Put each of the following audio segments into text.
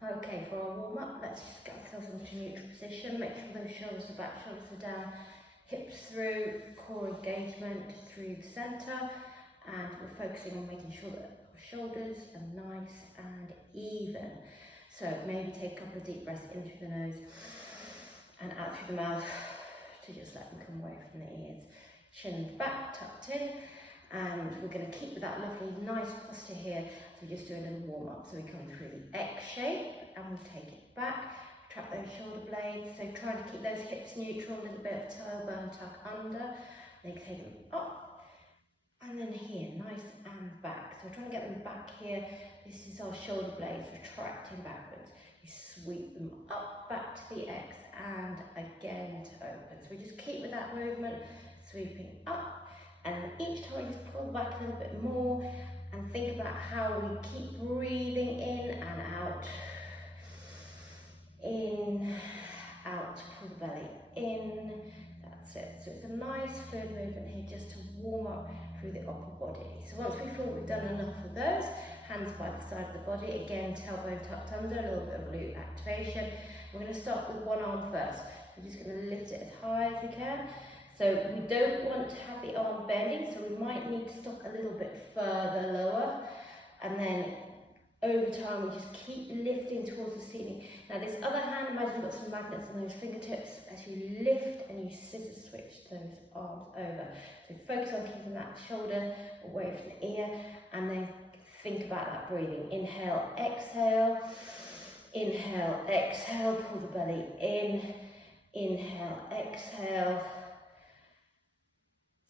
Okay, for our warm up, let's just get ourselves into neutral position. Make sure those shoulders are back, shoulders are down, hips through, core engagement through the centre, and we're focusing on making sure that our shoulders are nice and even. So maybe take a couple of deep breaths in through the nose and out through the mouth to just let them come away from the ears. Chin back, tucked in, and we're going to keep with that lovely nice posture here. So we just do a little warm up. So we come through the X shape and we take it back, trap those shoulder blades. So trying to keep those hips neutral, a little bit of tailbone tuck under. Then take them up and then here, nice and back. So we're trying to get them back here. This is our shoulder blades retracting backwards. You sweep them up back to the X and again to open. So we just keep with that movement, sweeping up. And each time we just pull back a little bit more and think about how we keep breathing in and out. In, out, pull the belly in. That's it. So it's a nice fluid movement here just to warm up through the upper body. So once we feel we've done enough of those, hands by the side of the body, again tailbone tucked under, a little bit of glute activation. We're going to start with one arm first. We're just going to lift it as high as we can. So we don't want to have the arm bending, so we might need to stop a little bit further lower, and then over time we just keep lifting towards the ceiling. Now this other hand, imagine you've got some magnets on those fingertips as you lift and you scissor switch those arms over. So focus on keeping that shoulder away from the ear, and then think about that breathing. Inhale, exhale, inhale, exhale, pull the belly in, inhale, exhale.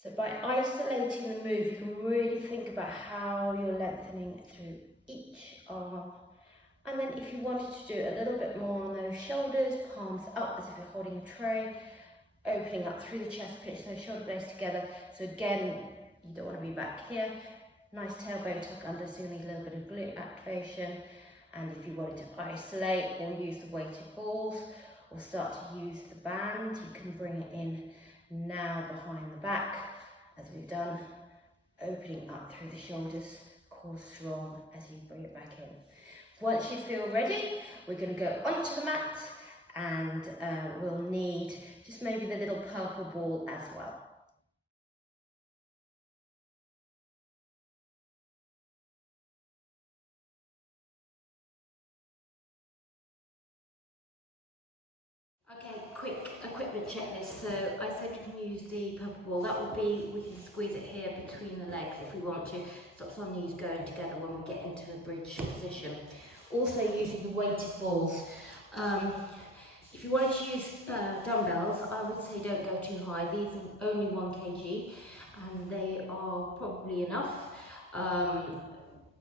So by isolating the move, you can really think about how you're lengthening through each arm. And then if you wanted to do a little bit more on those shoulders, palms up as if you're holding a tray, opening up through the chest, pinch those shoulder blades together. So again, you don't want to be back here. Nice tailbone tuck under, so you need a little bit of glute activation. And if you wanted to isolate or use the weighted balls or start to use the band, you can bring it in now behind the back, as we've done, opening up through the shoulders, core strong as you bring it back in. Once you feel ready, we're going to go onto the mat, and we'll need just maybe the little purple ball as well. Okay, quick equipment checklist. So I said you can use the purple ball. That will be, we can squeeze it here between the legs if we want to. Stops our knees going together when we get into the bridge position. Also using the weighted balls. If you want to use dumbbells, I would say don't go too high. These are only 1 kg and they are probably enough.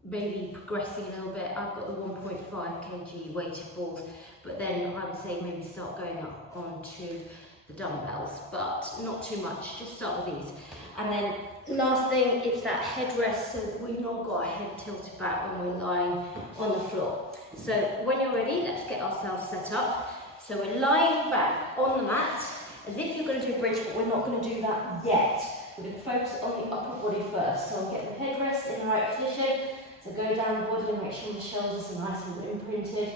Maybe progressing a little bit. I've got the 1.5 kg weighted balls, but then I would say maybe start going up onto the dumbbells, but not too much, just start with these. And then last thing is that headrest, so that we've not got our head tilted back when we're lying on the floor. So when you're ready, let's get ourselves set up. So we're lying back on the mat, as if you're going to do a bridge, but we're not going to do that yet. We're going to focus on the upper body first. So I'll get the headrest in the right position. So go down the body and make sure the shoulders are nice and imprinted.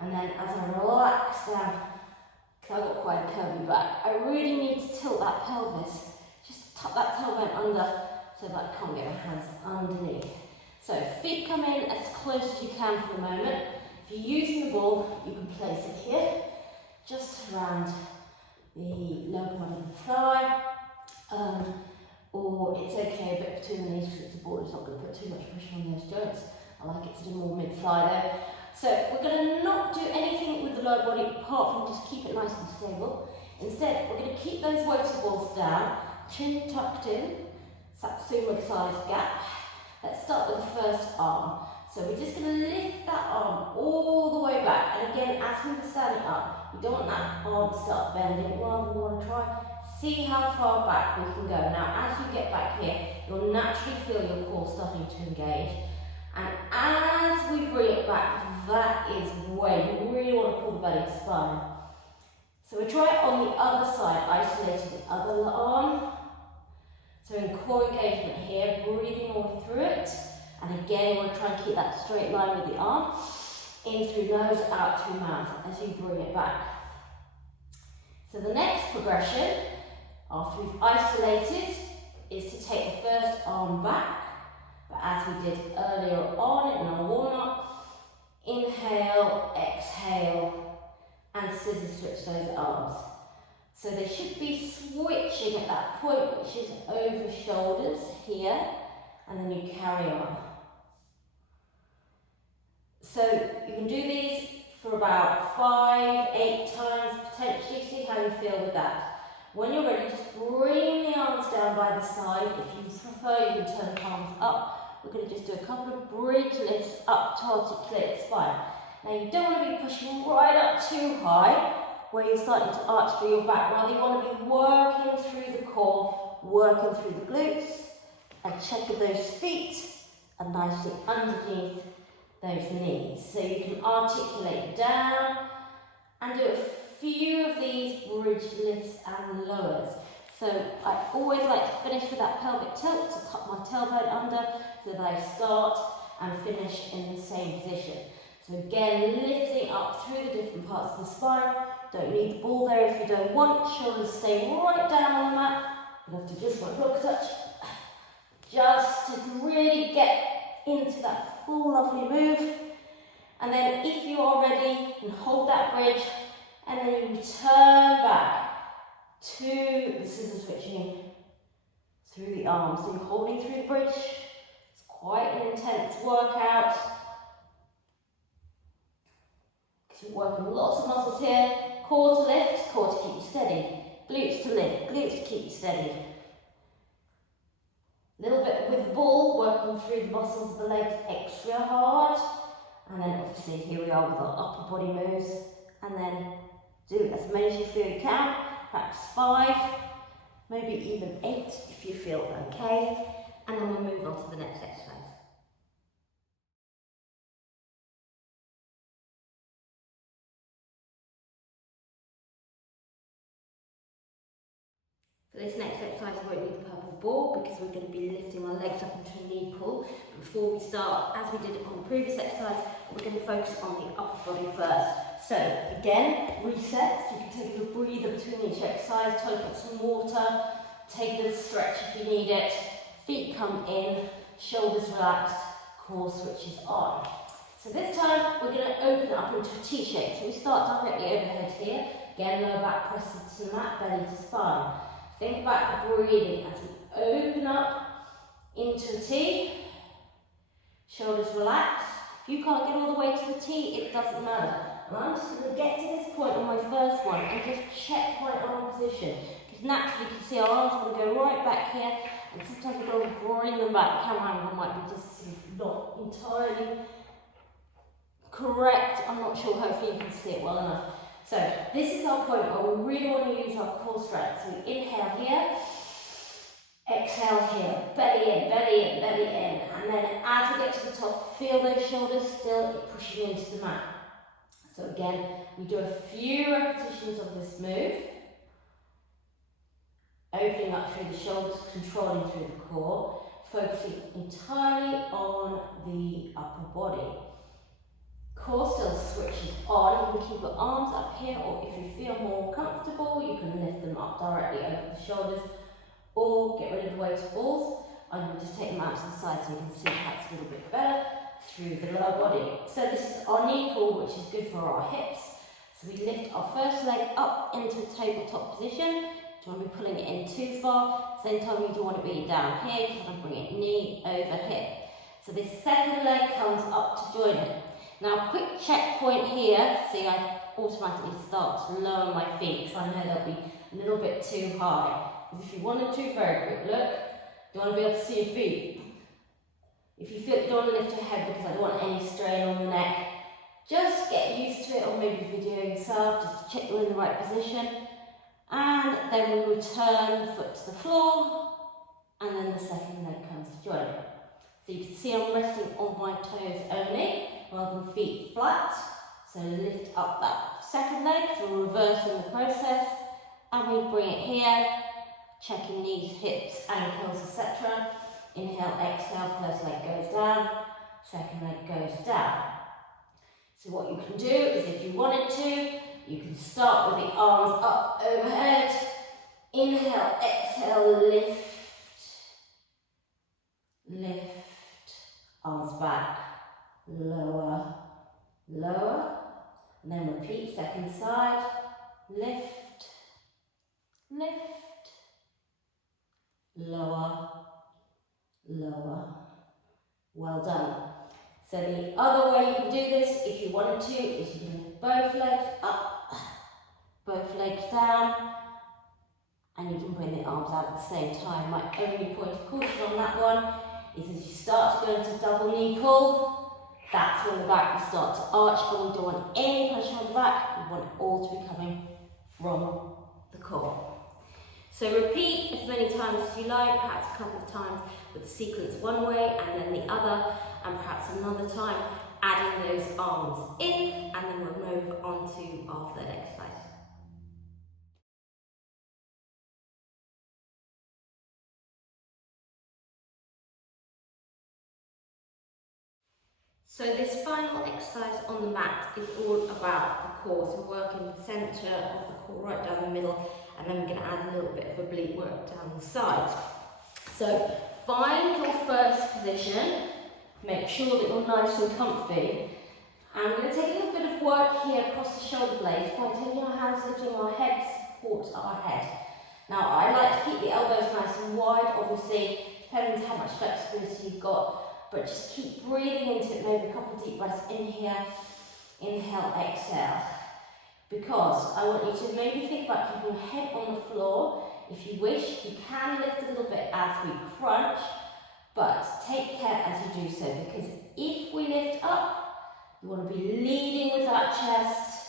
And then as I relax down, I've got quite a curvy back, I really need to tilt that pelvis. Just tuck that tailbone under so that I can't get my hands underneath. So feet come in as close as you can for the moment. If you're using the ball, you can place it here, just around the lower part of the thigh. Or it's okay a bit between the knees because it's a ball, it's not going to put too much pressure on those joints. I like it to do more mid-thigh there. So we're going to not do anything with the lower body apart from just keep it nice and stable. Instead, we're going to keep those weighted balls down, chin tucked in, satsuma-sized gap. Let's start with the first arm. So we're just going to lift that arm all the way back. And again, as we're standing up, we don't want that arm to start bending. Rather, we want to try see how far back we can go. Now, as you get back here, you'll naturally feel your core starting to engage. And as we bring it back, that is where you really want to pull the belly to spine. So we try it on the other side, isolating the other arm. So in core engagement here, breathing all through it. And again, you want to try and keep that straight line with the arm. In through nose, out through mouth as you bring it back. So the next progression, after we've isolated, is to take the first arm back, but as we did earlier on in our warm-up, inhale, exhale, and scissor switch those arms. So they should be switching at that point, which is over shoulders here, and then you carry on. So you can do these for about 5, 8 times potentially, see how you feel with that. When you're ready, just bring the arms down by the side. If you prefer, you can turn the palms up. We're going to just do a couple of bridge lifts up to articulate the spine. Now you don't want to be pushing right up too high, where you're starting to arch through your back. Rather, you want to be working through the core, working through the glutes, and checking those feet are nicely underneath those knees. So you can articulate down and do a few of these bridge lifts and lowers. So I always like to finish with that pelvic tilt to tuck my tailbone under so that I start and finish in the same position. So again, lifting up through the different parts of the spine. Don't need the ball there if you don't want. Shoulders stay right down on the mat. You have to just one block touch. Just to really get into that full lovely move. And then if you are ready, you can hold that bridge and then you return back to the scissor switching through the arms. So you're holding through the bridge. It's quite an intense workout. Because you're working lots of muscles here. Core to lift, core to keep you steady. Glutes to lift, glutes to keep you steady. A little bit with the ball, working through the muscles of the legs extra hard. And then obviously here we are with our upper body moves. And then do as many as you feel you can. Perhaps 5, maybe even 8 if you feel okay. And then we'll move on to the next exercise. For this next exercise, we won't need the purple ball because we're going to be lifting our legs up into a knee pull. But before we start, as we did on the previous exercise, we're going to focus on the upper body first. So again, reset. So you can take a little breather between each exercise, toke up some water, take a little stretch if you need it. Feet come in, shoulders relaxed, core switches on. So this time, we're going to open up into a T shape. So we start directly overhead here. Again, lower back presses to the mat, belly to spine. Think about the breathing as we open up into a T. Shoulders relaxed. If you can't get all the way to the T, it doesn't matter. And I'm just going to get to this point on my first one and just check my arm position. Because naturally you can see our arms want to go right back here, and sometimes we've got to bring them back. The camera angle might be just not entirely correct. I'm not sure, hopefully you can see it well enough. So this is our point where we really want to use our core strength. So we inhale here, exhale here, belly in, belly in, belly in. And then as we get to the top, feel those shoulders still pushing into the mat. So again, we do a few repetitions of this move. Opening up through the shoulders, controlling through the core, focusing entirely on the upper body. Core still switches on. You can keep your arms up here, or if you feel more comfortable, you can lift them up directly over the shoulders, or get rid of the weight balls. I'm going to just take them out to the side so you can see perhaps a little bit better through the lower body. So this is our knee pull, which is good for our hips. So we lift our first leg up into a tabletop position. Don't want to be pulling it in too far. Same time you don't want to be down here, because I'm bring it knee over hip. So this second leg comes up to join it. Now, quick checkpoint here. See, I automatically start to lower my feet because I know they'll be a little bit too high. Because if you want to do a very quick look, you want to be able to see your feet. If you feel you don't want to lift your head because I don't want any strain on the neck, just get used to it, or maybe video yourself just to check you're in the right position. And then we return the foot to the floor, and then the second leg comes to join it. So you can see I'm resting on my toes only, rather than feet flat. So lift up that second leg, so we're reversing the process, and we bring it here, checking knees, hips, ankles, etc. Inhale, exhale, first leg goes down, second leg goes down. So what you can do is, if you wanted to, you can start with the arms up overhead. Inhale, exhale, lift, lift, arms back, lower, lower, and then repeat, second side, lift, lift, lower, lower. Well done. So the other way you can do this, if you wanted to, is you can lift both legs up, both legs down, and you can bring the arms out at the same time. My only point of caution on that one is as you start to go into double knee pull, that's when the back will start to arch, and we don't want any pressure on the back. We want it all to be coming from the core. So repeat as many times as you like, perhaps a couple of times with the sequence one way and then the other, and perhaps another time adding those arms in, and then we'll move on to our third exercise. So this final exercise on the mat is all about the core. So we're working the centre of the core right down the middle, and then we're going to add a little bit of oblique work down the sides. So find your first position, make sure that you're nice and comfy, and we're going to take a little bit of work here across the shoulder blades by taking our hands, lifting our head to support our head. Now I like to keep the elbows nice and wide, obviously depends how much flexibility you've got. But just keep breathing into it, maybe a couple of deep breaths in here, inhale, exhale. Because I want you to maybe think about keeping your head on the floor. If you wish, you can lift a little bit as we crunch, but take care as you do so, because if we lift up, you want to be leading with that chest.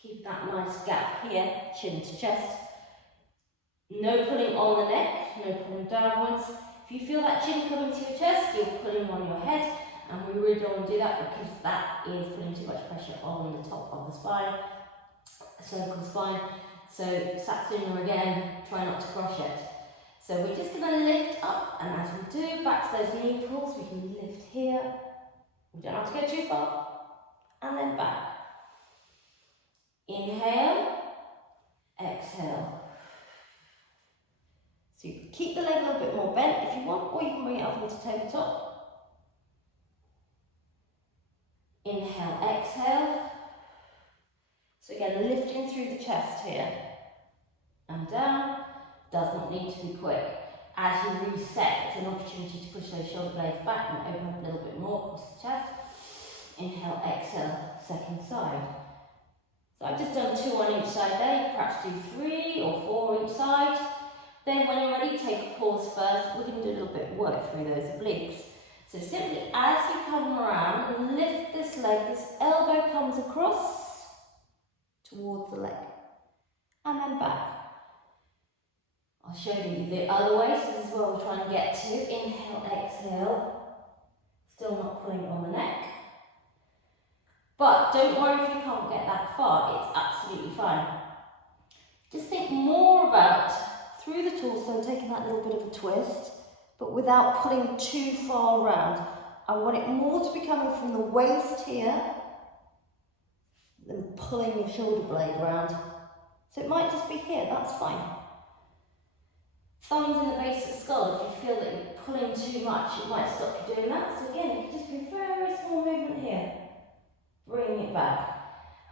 Keep that nice gap here, chin to chest. No pulling on the neck, no pulling downwards. If you feel that chin coming to your chest, you're pulling on your head, and we really don't want to do that because that is putting too much pressure on the top of the spine, cervical spine. So Satsuma again, try not to crush it. So we're just going to lift up, and as we do, back to those knee pulls, we can lift here. We don't have to go too far, and then back. Inhale, exhale. So you can keep the leg a little bit more bent if you want, or you can bring it up into tabletop. Inhale, exhale. So again, lifting through the chest here. And down. Does not need to be quick. As you reset, it's an opportunity to push those shoulder blades back and open up a little bit more across the chest. Inhale, exhale, second side. So I've just done 2 on each side there. Perhaps do 3 or 4 each side. Then when you're ready, take a pause first. We're going to do a little bit of work through those obliques. So simply as you come around, lift this leg, this elbow comes across towards the leg. And then back. I'll show you the other way, so this is where we're trying to get to. Inhale, exhale. Still not pulling on the neck. But don't worry if you can't get that far, it's absolutely fine. Just think more about through the torso, taking that little bit of a twist, but without pulling too far around. I want it more to be coming from the waist here than pulling your shoulder blade around. So it might just be here, that's fine. Thumbs in the base of the skull, if you feel that you're pulling too much, it might stop you doing that. So again, it can just be a very small movement here. Bring it back.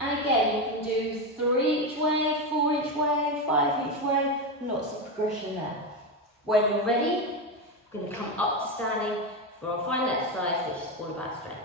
And again, you can do 3 each way, 4 each way, 5 each way, lots of progression there. When you're ready, we're going to come up to standing for our final exercise, which is all about strength.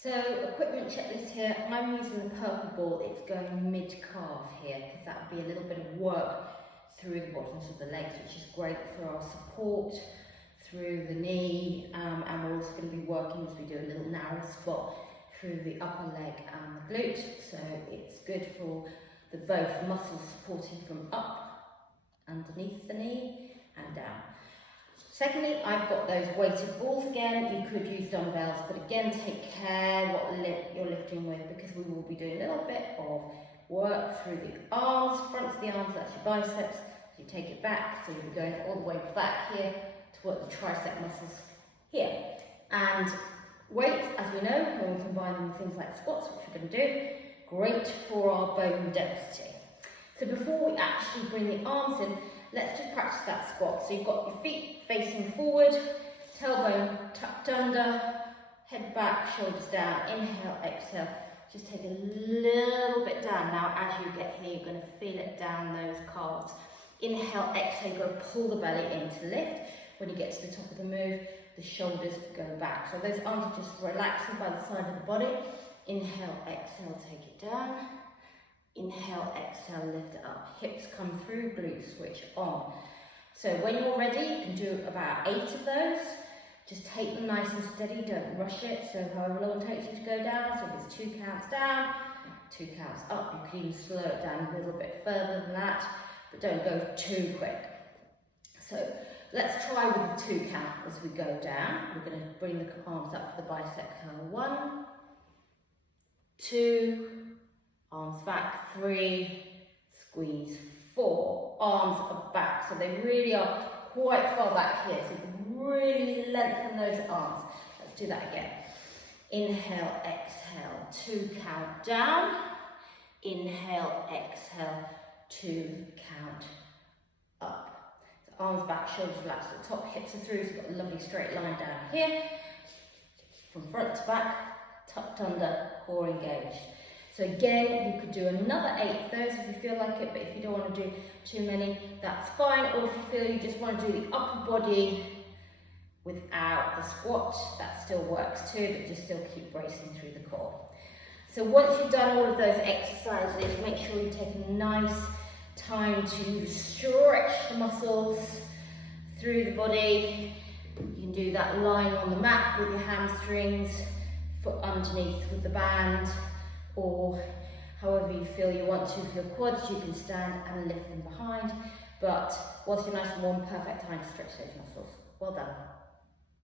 So equipment checklist here, I'm using the purple ball, it's going mid-calf here because that would be a little bit of work through the bottoms of the legs, which is great for our support through the knee, and we're also going to be working as we do a little narrow spot through the upper leg and the glute, so it's good for the both muscles supporting from up underneath the knee and down. Secondly, I've got those weighted balls again. You could use dumbbells, but again, take care what you're lifting with, because we will be doing a little bit of work through the arms, front of the arms, that's your biceps. So you take it back, so you'll be going all the way back here to work the tricep muscles here. And weights, as we know, when we combine them with things like squats, which we're going to do, great for our bone density. So before we actually bring the arms in, let's just practice that squat. So you've got your feet facing forward, tailbone tucked under, head back, shoulders down. Inhale, exhale. Just take a little bit down. Now, as you get here, you're going to feel it down those calves. Inhale, exhale, you're going to pull the belly in to lift. When you get to the top of the move, the shoulders go back. So those arms are just relaxing by the side of the body. Inhale, exhale, take it down. Inhale, exhale, lift it up. Hips come through, glutes switch on. So when you're ready, you can do about 8 of those. Just take them nice and steady, don't rush it. So however long it takes you to go down, so if it's 2 counts down, 2 counts up, you can even slow it down a little bit further than that, but don't go too quick. So let's try with the 2 count as we go down. We're going to bring the arms up for the bicep curl. 1, 2, arms back, 3, squeeze, 4, arms are back. So they really are quite far back here, so you can really lengthen those arms. Let's do that again. Inhale, exhale, 2 count down. Inhale, exhale, 2 count up. So arms back, shoulders relaxed at the top, hips are through, so you've got a lovely straight line down here. From front to back, tucked under, core engaged. So again, you could do another 8 of those if you feel like it, but if you don't want to do too many, that's fine. Or if you feel you just want to do the upper body without the squat, that still works too, but just still keep bracing through the core. So once you've done all of those exercises, make sure you take a nice time to stretch the muscles through the body. You can do that lying on the mat with your hamstrings, foot underneath with the band, or however you feel you want to. For your quads, you can stand and lift them behind. But once you're nice and warm, perfect time to stretch those muscles. Well done.